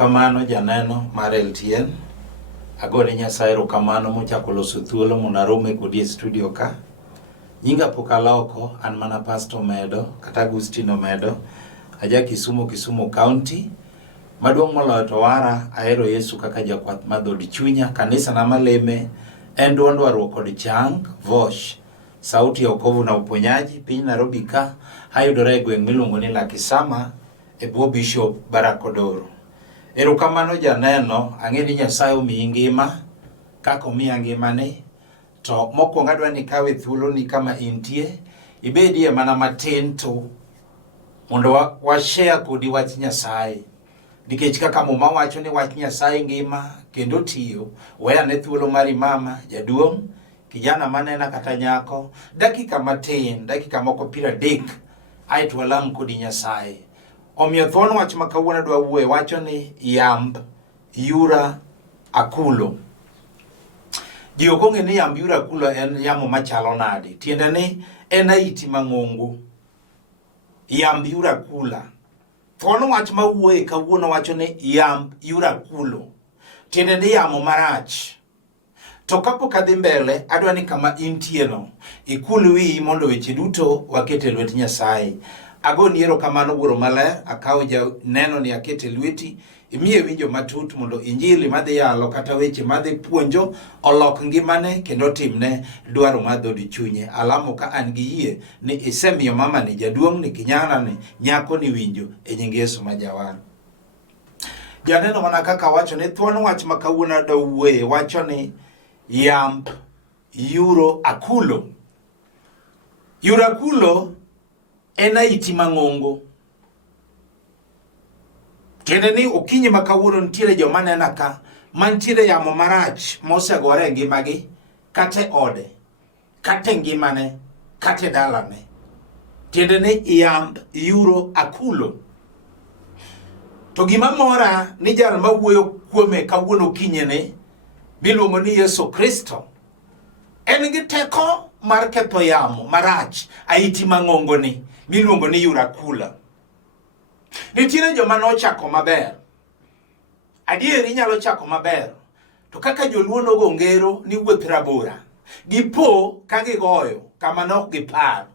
Erokamano janeno mar LTN. Agone Nyasaye erokamano mochako loso thuolo mondo arome kodi e studio ka. Nyinga pok aloko, an mana Pastor Omedo kata Agustino Omedo. Aja Kisumu County. Maduong' moloyo to wara ahero Yesu kaka jakwath madhod chunya. Kanisa na maleme en dwarruok kod chang Vosh. Sauti ya wokovu na uponyaji piny Nairobi ka hayudore e gweng' miluongo ni Lakisama e bwo Bishop Barak Odoro. Erokamano janeno, ang'e ni Nyasaye omiyi ngima kaka omiya ngimani. To mokwongo adwa ni kawe thuolo ni kama intie ibedie mana matin to mondo washare kodi wach Nyasaye. Nikech kaka muma wacho ni wach Nyasaye ngima kendo tiyo, weya ne thuolo mari mama, jaduong', kijana manena kata nyako, dakika matin, dakika moko 30 aeto walam kodi Nyasaye. Omiyo thuon wach ma kawuono dwa wuoye wacho ni Yamb Yurakulo. Ji ok ong'e ni Yamb Yurakulo en yamo machalo nade. Tiende ni en ahiti mang'ongo. Yamb Yurakula. Thuon wach ma wuoye kawuono wacho ni Yamb Yurakulo. Tiende ni yamo marach. To kapok adhi mbele, adwa ni kama intie no ikul wiyi mondo weche duto wakete lwet Nyasaye. Agoni erokamano wuoro maler, akawo neno ni akete lweti, imiye winjo matut mondo Injili madhi yalo kata weche madhi puonjo olok ngimane kendo timne dwaro mar dhod chunye. Alamo ka an gi yie ni isemiyo mama ni jaduong' ni kinyana ni nyako ni winjo e nying Yesu ma jawar. Janeno mana kaka wacho ni thuon wach ma kawuono dawuoye wacho ni Yamb Yurakulo. Yurakulo en ahiti mang'ongo. Tiende ni okinyi ma kawuono nitiere joma nena ka mantiere yamo marach mosegore e ngimagi kata e ode, kata e ngimane, kata e dalane. Tiende ni Yamb Yurakulo. To gima mora ni jal mawuoyo kuome kawuono okinyene miluongo ni Yesu Kristo en gi teko mar ketho yamo marach ahiti mang'ongo ni miluongo ni Yurakula. Nitiere joma nochako maber. Adieri nyalo chako maber. To kaka joluo nogo ngero ni wuoth rabora. Gipo ka gigoyo kama nok gipar.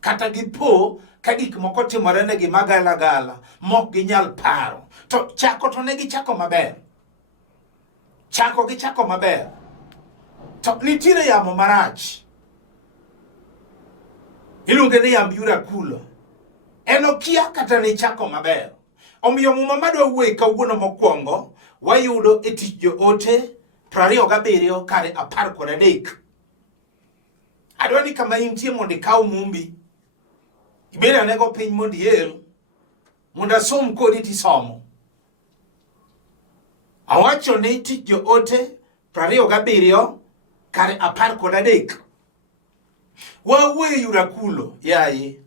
Kata gipo ka gik moko timore ne gi magala mok ginyal paro. To chako to ne gichako maber. Gichako maber. To nitiere yamo marach. Iluonge ni Yamb Yurakulo. En okia kata ni chako maber. Omiyo muma madwa wuoye kawuono mokwongo wayudo e Tich Joote 27 kare 13. Adwa ni kama intie mondo ikaw mumbi. Ibeda nego piny mondo iel mondo asom kodi tisomo. Awacho ni Tich Joote 27 kare 13. Wawuoye Yurakulo yaye.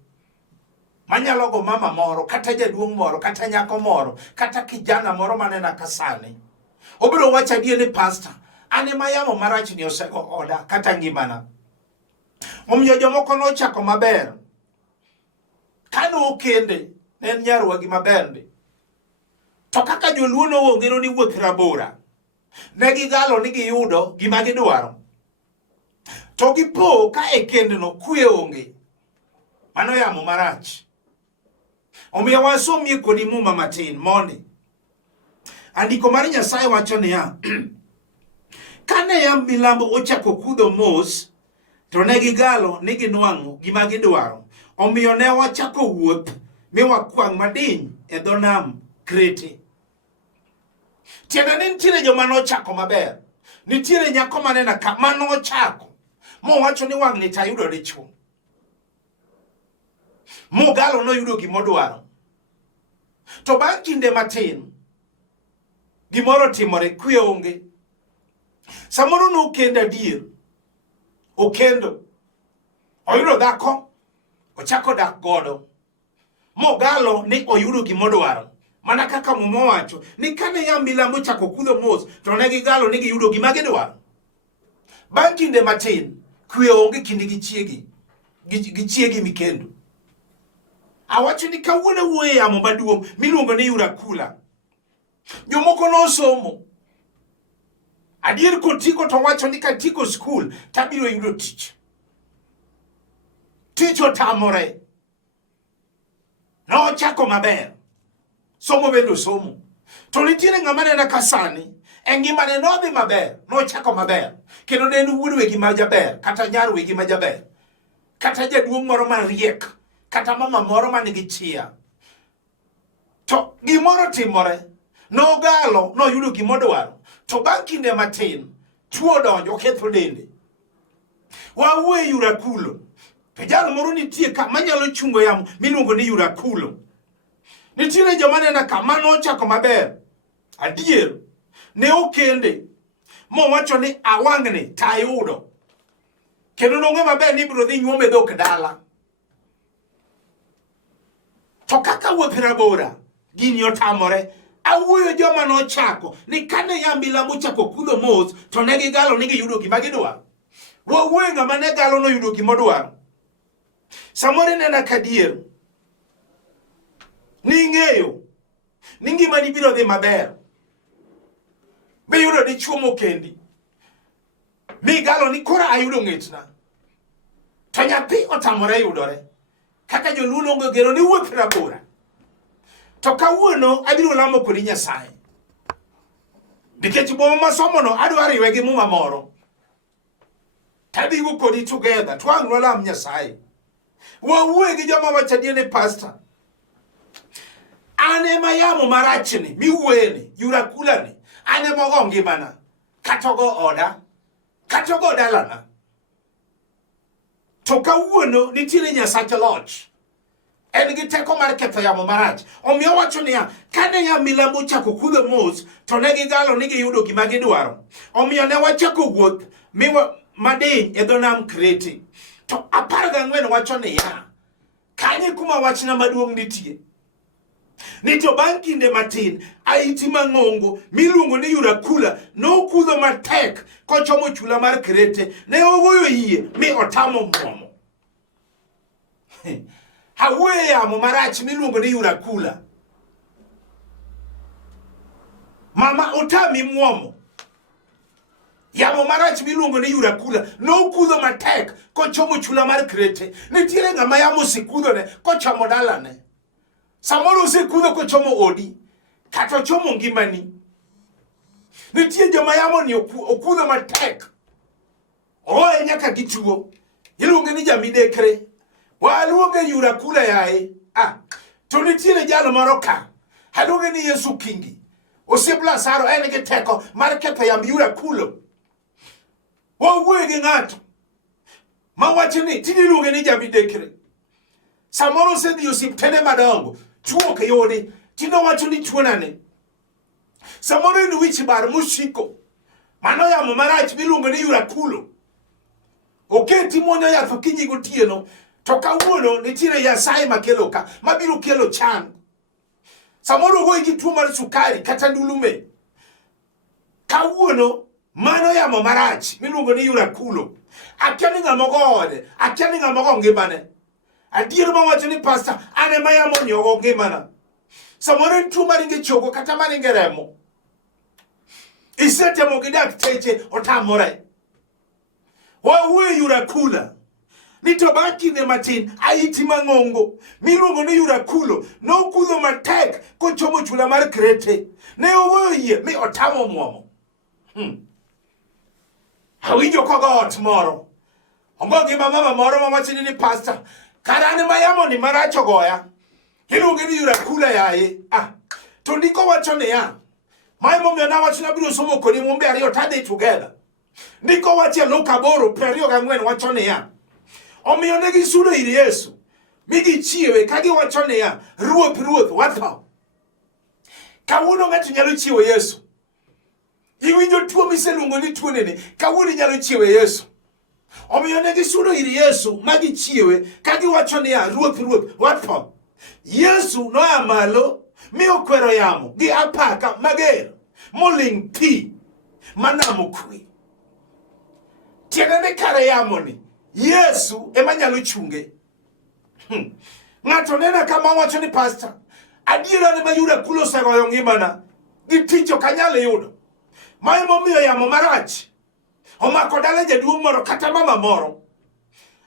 Manyalo go mama moro, kata jaduong' moro, kata nyako moro, kata kijana moro manena kasani. Obiro wacha die ni pastor, ane mayamo marach ni osego oda, kata ngimana. Omiyo jomoko nochako maber. Kano okende, nen nyarwa gi maber. To kaka joluo nowongero ni wuoth rabora, ne gigalo ni giyudo gima gidwaro. To gipo ka e kendno kwe onge. Mano yamo marach. Omiyo wasomie kodi muma matin mondi. Andiko mar Nyasaye wacho niya, kane Yamb milambo ochako kudho mos, to ne gigalo ni ginwang'o gima gidwaro. Omiyo ne wachako wuoth mi wakwang madiny e dhonam Krete. Tiende ni nitiere joma nochako maber. Nitiere nyako manena ka manochako. Mowacho ni wang' ni tayudo dichuo. Mogalo noyudo gimodwaro. To bang' kinde matin gimoro timore, kwe onge. Samoro no okendo adier. Okendo. Oyudo dhako, ochako dak godo. Mogalo ni oyudo gimodwaro. Mana kaka muma wacho ni kane Yamb milambo chako kudho mos, to ne gigalo ni giyudo gima gidwaro. Bang' kinde matin kwe onge kinde gichiegi mikendo. Awacho ni kawuono wuoye yamo maduong' miluongo ni Yurakula. Jomoko nosomo. Adier kotiko to wacho ni katiko school tabiro yudo tich. Tich otamore. No ochako maber. Somo bendo somo. To nitiere ng'ama nena kasani engimane no dhi maber, no ochako maber. Kendo ne en wuod wegi ma jaber, kata nyar wegi ma jaber. Kata jaduong' moro mariek, kata mama moro manigi chia. To gimoro timore, no galo, no yudo gimodwaro. To bang' kinde matin, tuo donjo oketho dende. Yamb Yurakulo. To jalo moro nitie ka manyalo chungo yamo miluongo ni Yurakulo. Nitiere joma nena ka mano ochako maber. Adier, ne okende. Mowacho ni awang'ni tayudo. Kendo nong'e maber ni biro dhi nyuome dhok dala. To kaka wuoth rabora, gini otamore. Awuoyo joma nochako ni kane Yamb milambo ochako kudho mos to ne gigalo ni giyudo gima gidwaro. Wawuoyo ng'ama ne galo no yudo gima odwaro. Samoro nena kadier ni ng'eyo ni ngimani biro dhi maber. Be yudo dichuo mokendi. Mi galo ni kora ayudo ng'etna. To nyathi otamore yudore. Kaka joluo luongo gero ni wuoth rabora. To kawuono abiro lamo kodi Nyasaye. Nikech boma masomono adwaro riwe gi muma moro. Tadhigo kodi together. Twang' walam Nyasaye. Wawuoyo gi joma wacho ni ne pastor. Ane mayamo marachni miwuoyeni Yurakulani. Ane mogo ngimana. Katogo oda. Katogo dalana. To kawuono nitiere Nyasache loch. En gi teko mar ketho yamo marach. Omiyo wacho niya, kane Yamb milambo ochako kudho mos, to ne gigalo ni giyudo gima gidwaro. Omiyo ne wachako wuoth madiny e dhonam Krete. To 14 wacho niya, kanye kuma wachna maduong' nitie. Ni to bang' kinde matin, ahiti mang'ongo miluongo ni Yurakulo nokudho matek kochomo chula mar Krete. Ne ogoyo yie mi otamo mwomo. Awuoyo yamo marach miluongo ni Yurakulo. Mama otami mwomo. Yamo marach miluongo ni Yurakulo nokudho matek kochomo chula mar Krete. Nitiere ng'ama yamo sikudho ne kochomo dalane. Samoro osekudho kochomo odi, kata ochomo ngimani. Nitie joma yamo ni okudho matek. Oe nyaka gituo. Iluonge ni jamidekre. Waluonge Yurakulo yae. To nitiere jalo moro ka. Haluonge ni Yesu Kingi. Osiepla saro en gi teko mar ketho Yamb Yurakulo. Wawuoyo gi ng'ato mawacho ni tini iluonge ni jamidekre. Samoro osedhi osiptende madongo. Tuo ke yodi. Tino wacho ni tuo nane. Samoro en wich bar musiko. Mano yamo marach miluongo ni Yurakulo. Oketi muonyo yath okinyi gotieno. To kawuono nitiere Nyasaye makelo ka. Mabiro kelo chan. Samoro goyi gi tuo mar sukari kata ndulume. Kawuono mano yamo marach miluongo ni Yurakulo. Akia ni ng'ama ogode. Akia ni ng'ama ogo ngimane. Adier ma wacho ni pastor ane mayamo ni ogo ngimana. Samoro tuo maringe chogo kata maringe remo. Isetemo gi dakteche otamore. Wawuoyo Yurakulo. Ni to bang' kinde matin, ahiti mang'ongo miluongo ni Yurakulo nokudho matek kochomo chula mar Krete. Ne ogoyo yie mi otamo mwomo. Awinjo kogo ot moro. Ongo gima mama moro mawacho ni pastor. Karane mayamo ni marach ogoya. Iluonge ni Yurakulo yaye. To ndiko wacho niya. Mae momiyo na wacho na biro somo kodi mombe ariyo tadhi together. Ndiko wacho Luka 8:24 wacho niya. Omiyo ne gisudo ir Yesu. Mi gichiewe ka giwacho niya, Ruoth, Ruoth, watho. Kawuono ng'ato nyalo chiewo Yesu. Iwinjo tuo miseluongo ni tuo nene. Kawuono nyalo chiewo Yesu. Omiyo ne gisudo ir Yesu ma gichiewe ka giwacho niya, Ruoth, Ruoth, watho. Yesu noa malo mi okwero yamo gi apaka mager moling' pi manamo kwe. Tiende kare yamo ni Yesu ema nyalo chunge. Ng'ato nena kama wacho ni pastor. Adiera ne ma Yurakulo osegoyo ngimana. gi tich ok anyal yudo. Ma emomiyo yamo marach omako dala jaduong' moro kata mama moro.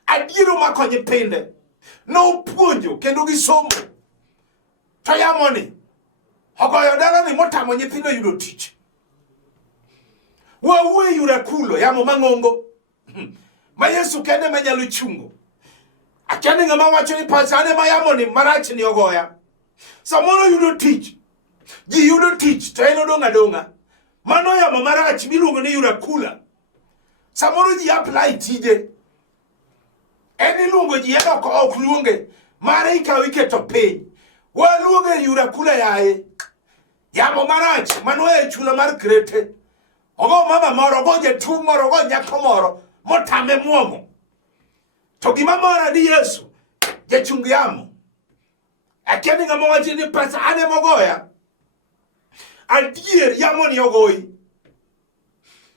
Adier omako nyithinde. Nopuonjo kendo gisomo. To yamoni ogoyo dala ni motamo nyithindo yudo tich. Yamb Yurakulo, yamo mang'ongo. Ma Yesu kende manyalo chungo. Akende ng'ama wacho ni pasane ma yamoni marach ni ogoya. Samoro yudo tich. Ji yudo tich to en odong' adong'a. Mano yamo marach miluongo ni Yurakula. Samoro ji apply tije. En iluongo ji en ok luonge. Mare ikawo iketo piny. Waluonge Yurakula yaye. Yamo marach mano e chula mar Krete. Ogo mama moro, ogo jatuong' moro, ogo nyako moro motame mwomo. To gima mora di Yesu jachung yamo. Akeni ng'ama wacho ni pesa ane mogoya. Adier yamo ni ogoyi.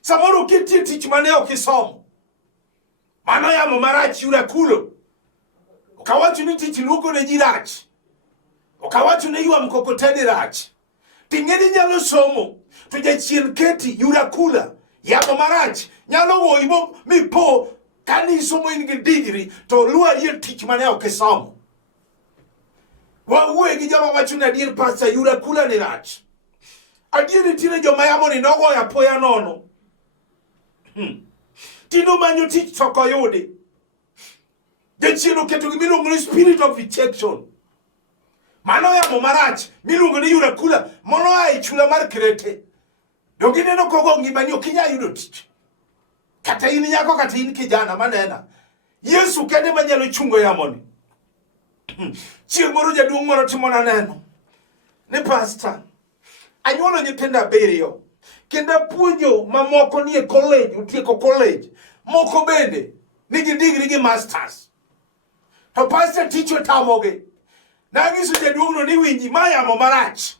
Samoro kitie tich mane ok isomo. Mano yamo marach Yurakulo. Okawacho ni tich luoko ne ji rach. Okawacho ni ywa mkokoteni rach. Ting'eni nyalo somo. To jachien keti Yurakula. Yamo marach. Nyalo woibo mipo. Kani somo in gi degree. To luwa ye tich mane ok isomo. Wawuoyo gi joma wacho ni adier pastor Yurakula ni rach. Adier nitiere joma yamo ni nogoyo apoya nono. Tino manyo tich to ok oyudi. Jachien oketo gimiluongo ni spirit of rejection. Mano yamo marach miluongo ni Yurakula mono ai chula mar Krete. Donge neno kogo ngimani ok inyal yudo tich. Kata in nyako kata in kijana manena. Yesu kende manyalo chungo yamoni. Chieng' moro jaduong' moro timona neno. Ni pastor, anyuolo nyithindo 7. Kendo puonjo mamoko ni e college, utieko college. Moko bende nigi degree gi masters. To pastor tich otamogi. Nagiso jaduong'no ni winji ma yamo marach.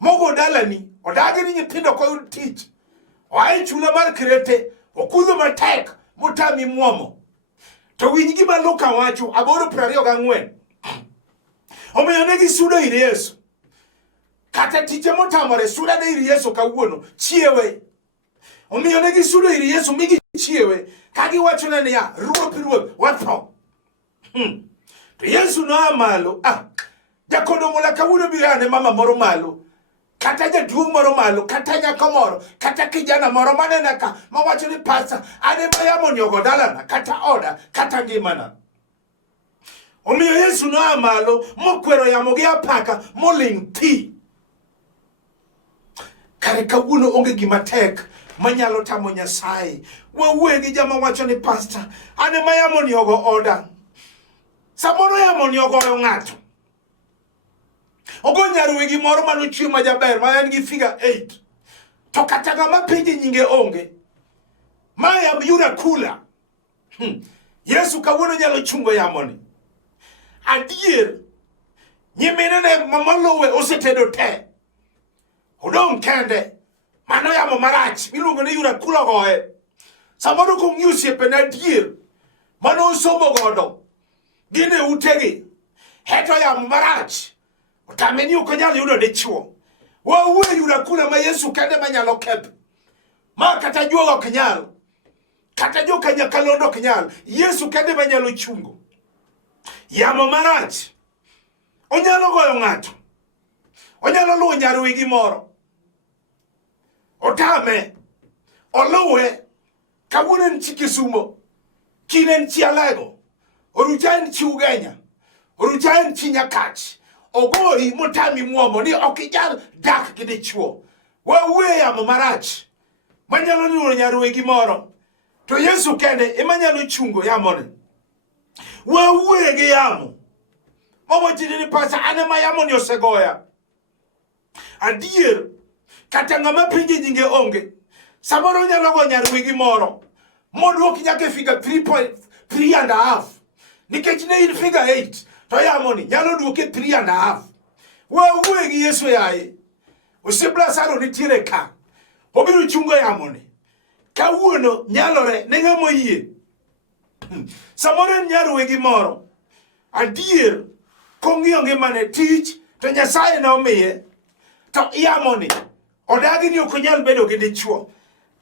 Mogo dalani, odagi ni nyithindo koyud tich. Oae chula mar Krete, okudho matek, motami mwomo. To winji gima Luka wacho, 8:24. Omiyo ne gisudo ir Yesu. Kata tije motamore suda ne ir Yesu kawuono, chiewe. Omiyo ne gisudo ir Yesu migi chiewe, kagiwacho ne niya, ruoth, watho. To Yesu noa malo, jakodo mola kawuono birane mama moro malo. Kata jaduong' moro malo, kata nyako moro, kata kijana moro manena ka, mawacho ni pastor, ane mayamo ni ogo dalana, kata oda, kata ngimana. Omiyo Yesu noa malo, mokwero yamo gi apaka, moling' thi. Kare kawuono onge gima tek manyalo tamo Nyasaye. Wawuoyo gi jama wacho ni pastor, ane mayamo ni ogo oda. Samoro yamo ni ogoyo ng'ato. Ogo nyaruwe gi moro manochwe majaber ma en gi figure 8. To kata ng'ama penje nyinge onge. Ma Yamb Yurakula. Yesu kawuono nyalo chungo yamoni. Adier nyimine ne mamalowe osetedo te. Odong' kende. Mano yamo marach miluongo ni Yurakula goye. Samoro kong'iyo osiepe na adier mano osomo godo. Gine utegi. Heto yamo marach. Otameni ok onyal yudo dichuo. Wawuoyo Yurakula ma Yesu kende manyalo kepe. Ma kata juogo ok nyal. Kata joka nyakalondo ok nyal. Yesu kende manyalo chungo. Yamo marach. Onyalo goyo ng'ato. Onyalo luwo nyaruwe gi moro. Otame. Oluwe. Kawuono en chi Kisumo. Kine en chi Alego. Orucha en chi Ugenya. Orucha en chi Nyakach. Ogori motami mwomo ni okijal dak gi dichuo. Wawuoyo yamo marach. Manyalo luwo nyaruwe gi moro. To Yesu kende emanyalo chungo yamoni. Wawuoyo gi yamo. Momo jini ni pasa ane ma yamo ni osegoya. Adier kata ng'ama penje nyinge onge. Samoro nyalo go nyaruwe gi moro. Moduok nyake figure 3.5. Nikech ne in figure 8. To yamoni nyalo duoke 3.5. Wawuoyo gi Yesu yaye. Osebla saro nitiere ka. Obiro chungo yamoni. Kawuono nyalore ne ng'ama yie. Samoro nyaruwe gi moro. Adier kong'iyo ngimane tich to Nyasaye nomiye. to yamoni odagi ni okonyal bedo gi dichuo.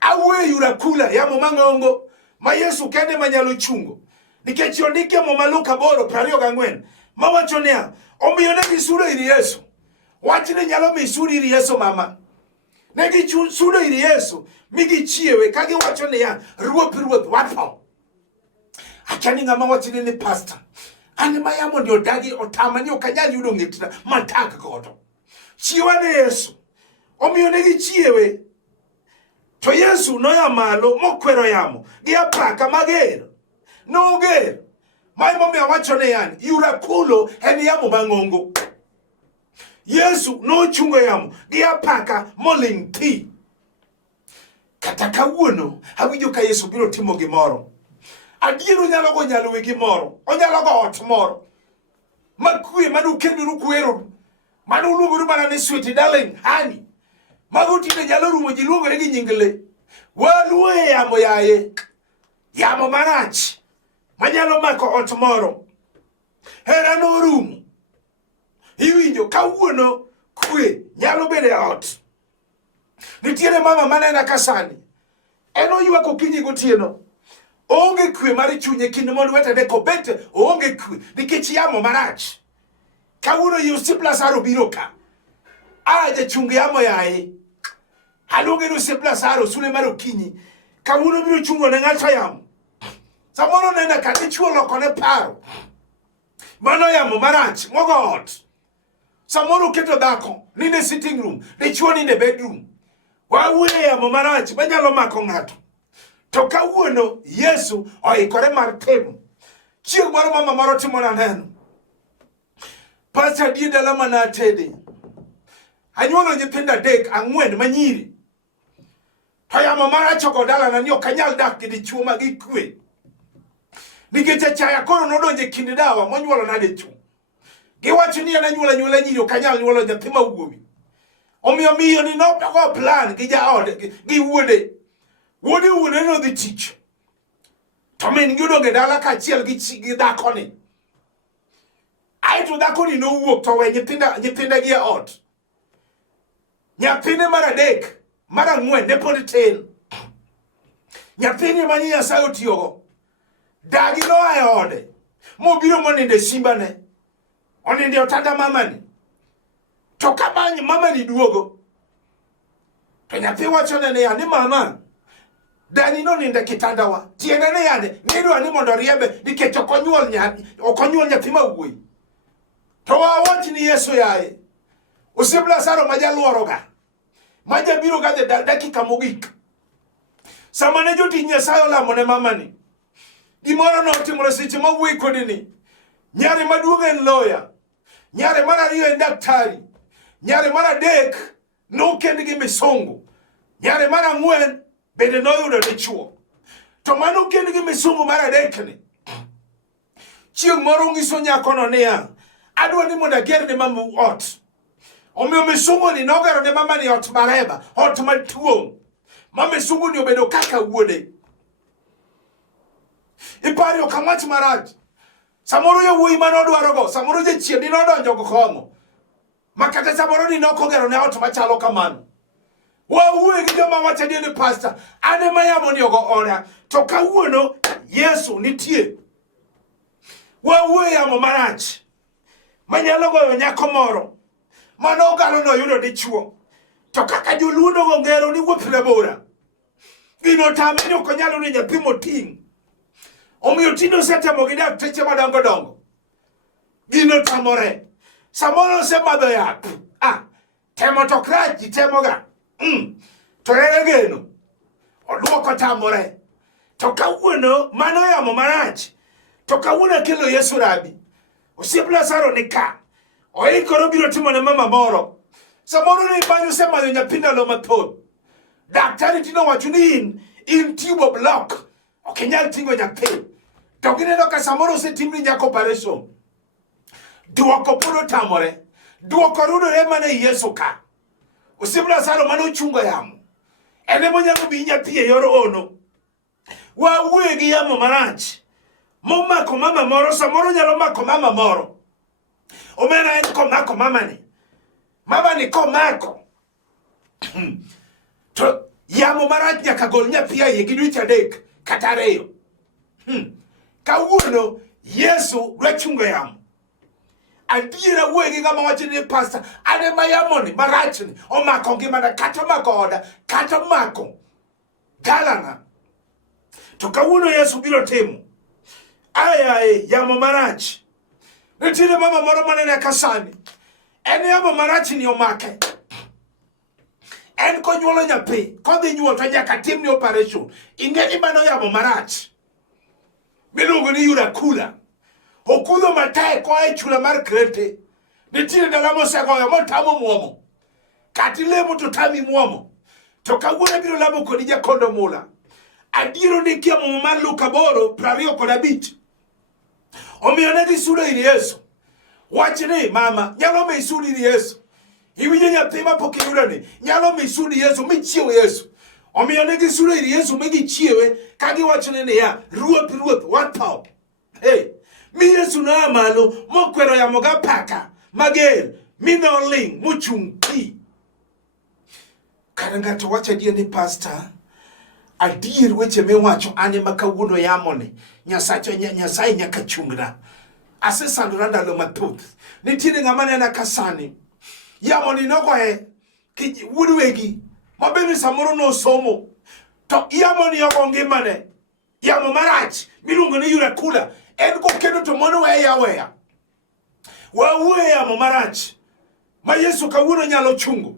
Awe yurakula yamo mang'ongo ma Yesu kende manyalo chungo. Nikech ondike mo Luka 8:24 mawacho niya, omiyo ne gisudo ir Yesu. Wachne nyalo mi sudi ir Yesu mama. Ne gisudo ir Yesu mi gichiewe ka giwacho niya, ruoth watho. Achani ng'ama wachne ni pastor. Ani mayamo ndio dagi otama ni okanyal yudo ng'etna matak godo. Chiwa ne Yesu. Omiyo ne gichiewe. To Yesu noya malo mokwero yamo gi apaka mager. Noger. Mai momi awacho ne yan Yurakulo en yamo mang'ongo. Yesu no chungo yamo gi apaka moling thi. Kata kawuono awinjo ka Yesu biro timo gimoro. Adiero nyalo go nyalo we gimoro. Onyalo go ot moro. Makwe manu kenduru kwero. Manu luongoru mana ni sweet darling honey. Maguti ne nyalo rumo ji luongore gi nyingle. Waluoye yamo yaye. Yamo marach. Manyalo mako ot moro. Hera no rumo. Iwinjo kawuono kwe nyalo bede ot. Nitiere mama manena kasani. Eno ywak okinyi gotieno. Onge kwe mar chunye kinde mondo wetene kobete onge kwe nikech yamo marach. Kawuono Yusipla Saro biro ka. Aje chung yamo yaye. Halonge no Yusipla Saro sule mar okinyi. Kawuono biro chungo ne ng'ato yamo. Samoro nena ka dichuo lokone paro. Mano yamo marach mogo ot. Samoro keto dhako ninde sitting room, dichuo ninde bedroom. Wawuoye yamo marach manyalo mako ng'ato. To kawuono Yesu oikore mar timo. Chieng' moro mama moro timo na neno. Pastor die dala mana atede. Anyuolo nyithindo 3, 4 manyiri. To yamo marach ogo dala na ni okanyal dak gi dichuo ma gikwe. Nikech chaya koro nodonje kinde dawa monyuolo na dichuo. Giwacho ni anyuola nyiri okanyal nyuolo nyathi ma wuowi. Omiyo miyo ni nogo plan gi jaode gi wuode. Wuode no dhi tich. To min gidonge dala kachiel gi dhako ni. Aito dhako ni no wuok to we nyithinde gi ot. Nyathine mar 3, mar 4 ne pod tin. Nyathine mani Nyasaye otiyogo. Dagi no ae ode. Mobiro moninde simba ne. Oninde otanda mama ni. To kama mama ni duogo. To nyathi wacho ne ya ni mama. Dani no ninde kitanda wa. Tiende ne yane. Nidwa ni mondo riebe. Nikech okonyuol nyathi ma wuoyi. To wawachi ni Yesu yaye. Usibla Saro majaluoro ga. Majabiro ga dakika mogik. Samane joti Nyasaye olamo ne mama ni. Gimoro no timore seche ma wuoyi kodi ni. Nyare maduong' en lawyer. Nyare mar 2 en daktari. Nyare mar 3 no kend gi misongo. Nyare mar 4 bende noyudo dichuo. To mano kend gi misongo mar 3 ni. Chieng' moro ngiso nyako no niya, adwa ni mondo ager ne mama ot. Omiyo misongo ni nogero ne mama ni ot mareba, ot matuong'. Ma misongo ni obedo kaka wuode. Ipari okamach marach. Samoro yo wuoyi mano dwaro go, samoro je chien ni nodonjo go kongo. Makata samoro ni nokogero ne ot machalo kamano. Wawuoye gi joma wacho ni pastor, ane mayamo ni ogo ora, to kawuono Yesu nitie. Wawuoye yamo marach. Manyalo goyo nyako moro. Mano ogalo no yudo dichuo. To kaka joluono go ngero ni wuoth labora. Gino tame ni okonyalo ni nyathi moting'. Omiyo tindo setemo gi dakteche madongo. Gino tamore. Samoro semadho yath. Temo to kraji temo ga. To ere geno. Oduoko tamore. To kawuono mano yamo marach. To kawuono kelo Yesu rabi. Osibla Saro ni ka. Oikoro biro timo ne mama moro. Samoro ni banyo semadho nyapinda lo mathoth. Daktari tino wacho ni in tube block. Okenyal tingo nyathi. To gineno ka samoro setimni nyako operation. Duoko pudo tamore. Duoko rudore mana Yesu ka. Osibla Saro mano chungo yamo. Ene monyalo bi nyathi e yor ono. Wawuoye gi yamo marach. Momako mama moro, samoro nyalo mako mama moro. Omena en komako mama ni. Mama ni komako. To yamo marach nyaka gol nyathi e gi dweche 3 kata 2. Kawuono Yesu rachungo yamo. Adiera wegi ngama wacho ni pastor ane mayamoni marachni omako ngimana kata omako oda kata omako galana. To kawuono Yesu biro timo. Ayaye yamo marach. Nitiere mama moro manene kasani. En yamo marach ni omake. En konyuolo nyathi, kodhi nyuol to nyaka timni operation. Ing'e ni mano yamo marach. Miluongo ni Yurakulo. Okudho matek koa e chula mar Krete. Nitiere dala mosegoyo motamo mwomo. Kati lemo to tami mwomo. To kawuono biro lamo kodi jakondo mula. Adiero ni kia mwomo mar Luka 8:25. Omiyo ne gisudo ir Yesu. Wachni mama nyalo me isudi ir Yesu. Iwinjo nyathi mapok iyudo ni nyalo me isudi Yesu michiew Yesu. Omiyo ne gisudo ir Yesu mi gichiewe ka giwachone ni ya ruoth watho. Hey, mi Yesu na malo mokwero yamo ga paka mager minoling mochung pi. Kara ngato wacha dia ni pastor adier weche miwacho ane makawuono yamone Nyasaye nyaka chungna. Ase sandura ndalo mathoth. Nitiere ng'ama nena kasani yamoni nogoye wuodwegi mabende samoro no somo to yamoni ogo ngimane yamo marach miluongo ni Yurakulo. En kokendo to mono weya wawuoye yamo marach ma Yesu kawuono nyalo chungo.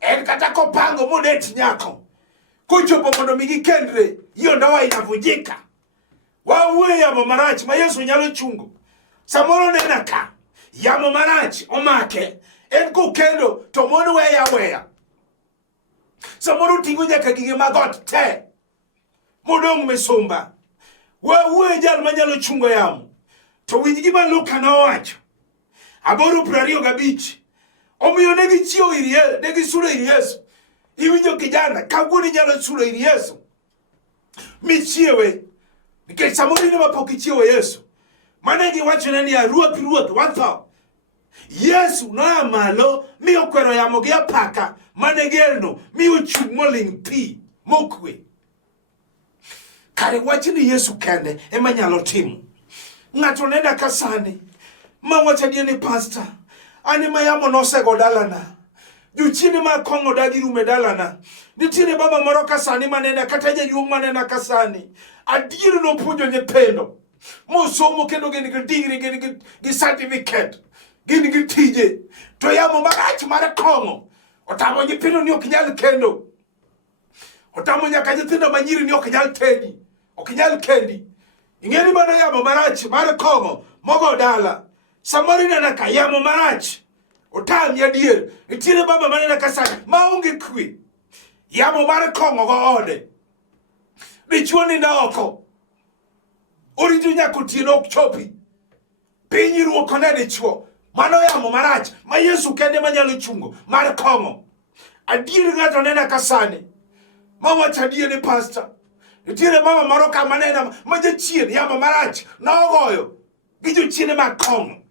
En kata kopango modet nyako kochopo mondo migi kendre hiyo ndoa inavunjika. Wawuoye yamo marach ma Yesu nyalo chungo. Samoro nena ka yamo marach omake en kokendo to mono weya. Samoro tingo nyaka gige magot te modong mesumba. Wawuoye jal manyalo chungo yamo. To winj gima Luka nowacho 8:25. Omiyo ne gichiewo ir Yesu, ne gisudo ir Yesu. Iwinjo kijana kawuono nyalo sudo ir Yesu michiewe nikech samoro ni mapok ichiewo Yesu. Mane giwachone ni ruoth watho. Yesu noa malo mi okwero yamo gi apaka mane gerno mi ochung moling pi mokwe. Kare wachni Yesu kende ema nyalo timo. Ng'ato nenda kasani ma wacha die ni pastor ane mayamo nosego dalana. Juchini ma kongo dagi rume dalana. Nitiere baba moro kasani manena kata jaduong' manena kasani. Adier no puonjo nyithindo. Mosomo kendo gin gi degree gin gi certificate. Gin gi tije. To yamo marach mar kongo. Otamo nyithindo ni ok nyal kendo. Otamo nyaka nyithindo manyiri ni ok nyal tedi. Ok nyal kendi. Ing'eni mano yamo marach mar kongo mogo dala. Samori nena ka yamo marach. Otam ya dier. Nitiere baba manena kasani maonge kwe. Yamo mar kongo go ode. Dichuo ni na oko. Orito nyako tieno ok chopi. Pinyi ruoko ne dichuo. Mano yamo marach ma Yesu kende manyalo chungo mar kongo. Adier ng'ato nena kasani ma wacha die ni pastor. Nitiere mama moro ka manena ma jachien yamo marach na ogoyo gi jochiene mag kongo.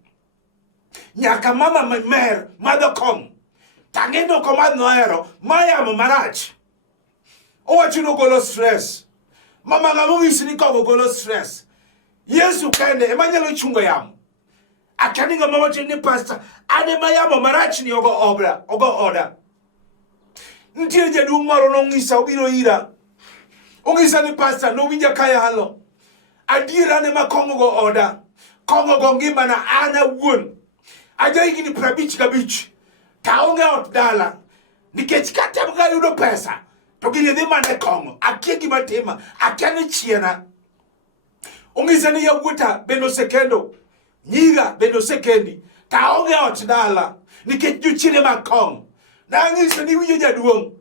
Nyaka mama mer madho kongo. Tangendo komadh noero ma yamo marach. Owacho no golo stress. Mama ng'amo ng'isi ni kongo golo stress. Yesu kende ema nyalo chungo yamo. Akani ng'ama wacho ni pastor ane ma yamo marach ni ogo oda. Nitiere jaduong' moro nong'isa obiro ira. Ong'isa ni pastor no winja kaya halo. Adiera ne ma kongo go oda. Kongo go ngimana ana wuon. Aja higni 55. Taonge ot dala. Nikech kata mga yudo pesa. To gini dhi mane kongo. Akia gima tima. Akia ni chiena. Ong'isa ni yawuota bendo sekendo. Nyiga bendo sekendi. Taonge ot dala. Nikech jochiene mag kongo. Na ng'isa ni winjo jaduong'.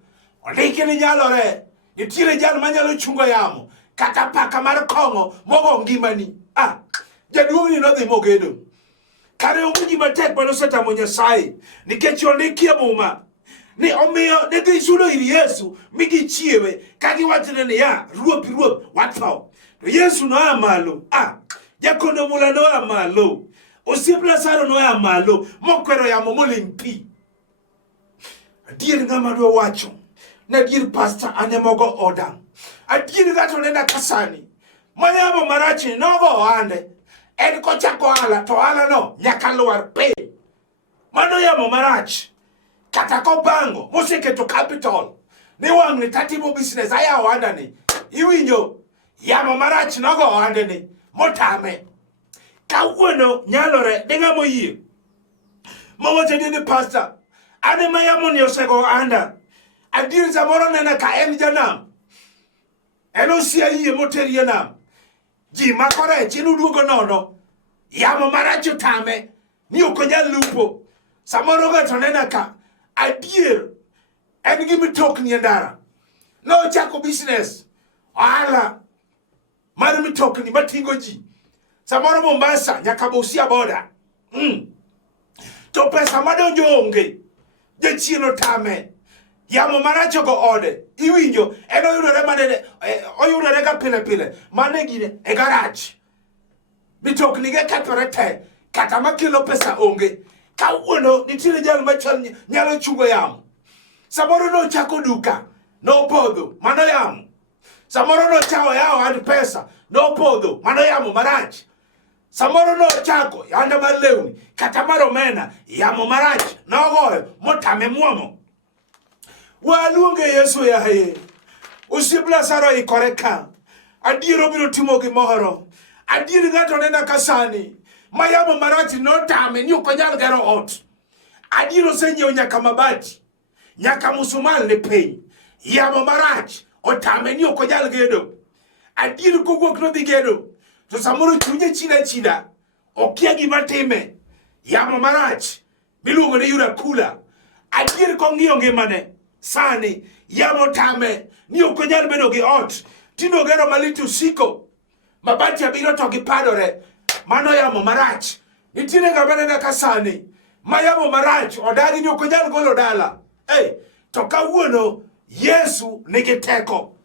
Ondike ni nyalore. Nitiere jal manyalo chungo yamo. Kata paka mar kongo mogo ngimani. Jaduong' ni nodhi mogedo. Kare owinji matek manosetamo Nyasaye nikech ondikie muma ni omiyo ne gisudo ir Yesu mi gichiewe ka giwachone ni ya ruoth watho. To Yesu noa malo. Jakondo mula noa malo. Osiep Lazaro noa malo mokwero yamo moling pi. Adier ng'ama dwa wacho. Na adier pastor anemogo oda. Adier gato nenda kasani. Mayamo marachi nogo ohande. En kochako ala to ala no nyaka luar pe. Mano yamo marach. Kata kopango moseketo capital. Ni wang ni tatimo business aya ohanda ni. Iwinjo yamo marach nogo ohande ni. Motame. Kawuono nyalore denga moyie. Mawache ni pastor. Ane mayamo ni osego ohanda. Adier samoro nena ka en janam. Eno siya yie moteri yanam. Gima kore chinu duogo nono. Yamo maracho tame. Ni okonya lupo. Samoro gato nena ka. Adier. En gimi tok ni andara. No ochako business. Ala. Mara mi tok ni matingo ji. Samoro Mombasa. Nyaka Busia boda. To pesa madonjo onge. Je chino tame. Yamo maracho go ode. Iwinjo. Eno yudore manene. Oyudore ka pile pile. Mane gine. E garage. Bitok nige katorete. Katama kilo pesa onge. Kawuono nitire jalo machal nyalo chungo yamo. Samoro no chako duka. No podho. Mano yamo. Samoro no chao yao hadi pesa. No podho. Mano yamo marach. Samoro no chako. Yanda maleuni. Katamaro mena. Yamo marach. No goyo. Motame mwomo. Waluonge Yesu ya haye. Usibla saro ikoreka. Adiero biro timo gimoro. Adiero gato nena kasani. Mayamo marati no tame ni ukonyal gero ot. Adiero senyo nyaka mabati. Nyaka musumal ne peny. Yamo marati otame ni ukonyal gedo. Adiero kugwok no dhi gedo. To samoro chunye chida. Okia gima time. Yamo marati. Miluongo ni Yurakulo. Adiero kong'iyo ngimane. Sani, yamo tame, ni ukonyal bedo gi ot, tino gero malitu siko, mabati abiro to gi padore, mano yamo marach, nitire gabane na kasani, ma yamo marach, odagi ni ukonyal golo dala, to kawuono, Yesu nigi teko.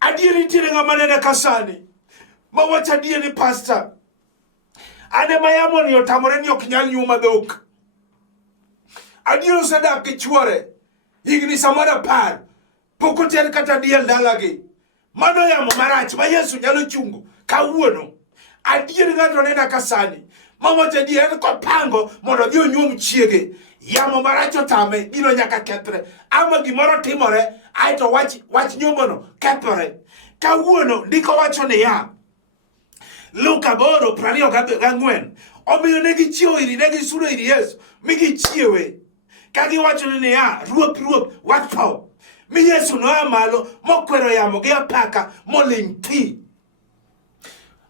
Adieri nitire gabane na kasani, ma wacha adieri pastor, ane ma yamo ni otamore ni oknyal nyuma dhok. Adiero sadak ki chuore, Igni samara par. Poko ter kata diel dalagi. Mano yamo marach. Ma Yesu nyalo chungo. Kawuono. Adier gato nena kasani. Mamote diel ko pango. Mondo dio nyuom chiege. Yamo marach otame. Ino nyaka kepre. Ama gimoro timore. Aito wach nyumono. Kepre. Kawuono. Ndiko wacho ni ya. Luka boro. Prario gangwen. Omiyo negi chio iri. Negi suro iri Yesu. Migi chiewe. Kagi wacho ni ya, ruop, wachako. Mi Yesu no amalo, mokwero yamo gi apaka, moling ti.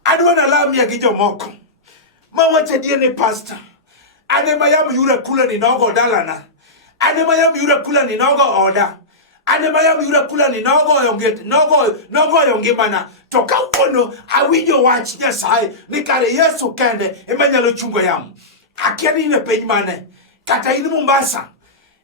Adwana lam ya gi jomoko. Ma wacha diene pastor. Ane ma Yamb Yurakulo ni nogo dalana. Ane ma Yamb Yurakulo ni nogo oda. Ane ma Yamb Yurakulo ni nogo yongimana. To kawuono awinjo wach Nyasaye ni kare Yesu kende ema nyalo chungo yamo. Akia ni ne piny mane. Kata in Mombasa,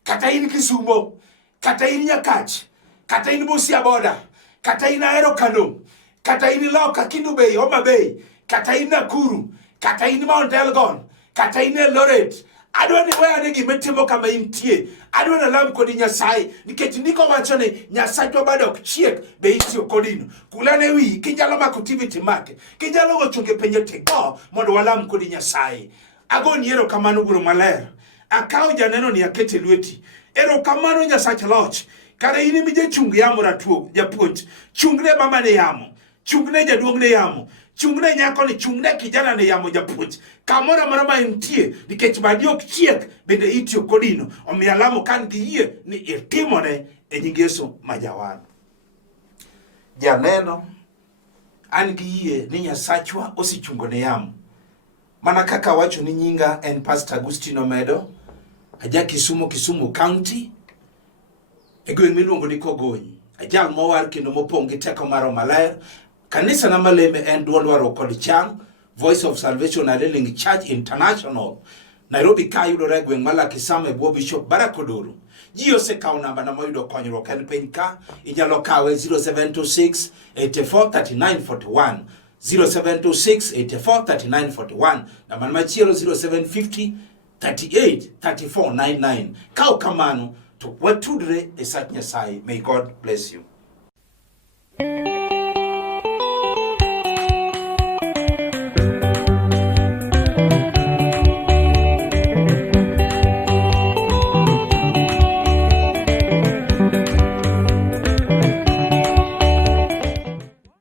kata in Kisumo, kata in Nyakach, kata in Busia boda, kata in Ahero Kano, kata in Loka, Kindu Bay, Homa Bay, kata in Nakuru, kata in Mount Elgon, kata in Eldoret. Adwani wewe nigi metimo kama intie. Adwana lam kodi Nyasaye. Nikech niko wachone Nyasaye to bado chiek be itio kodino. Kulane wi kinjalo makutivity make. Kinjalo gochunge penye tego mondo walam kodi Nyasaye. Ago niero kamano guru maler. Akao janeno ni akete lweti. Ero kamano Nyasaye loch. Kare ini mije chungi yamo ratuo japuonj. Chungne mama ne yamo. Chungne jaduong ne yamo. Chungne nyako ni chungne kijana ne yamo japuonj. Kamora marama intie nikech badiok chiek bende itio kodino. Omiyo alamo kan giye ni itimone e nying Yesu majawan. Janeno an giye ni Nyasachwa osichungo ne yamo. Mana kaka wacho ni nyinga en Pastor Agustino Omedo, aja Kisumu County, egweng miluongo ni Kogonyi, ajal mowar kendo mopong' gi teko mar MALER. Kanisa na malembe en duond waro kod chang, Voice of Salvation Areling Church International, Nairobi ka yudore gweng' Malakisame bwo Bishop Barakodoro. Ji osekawo namba na moyudo konyruok en piny ka, inyalo kawe 0726 843941. 0726 843941 na machielo 0750 38 34 99. Kao kamano to watudre e sach Nyasaye. May God bless you.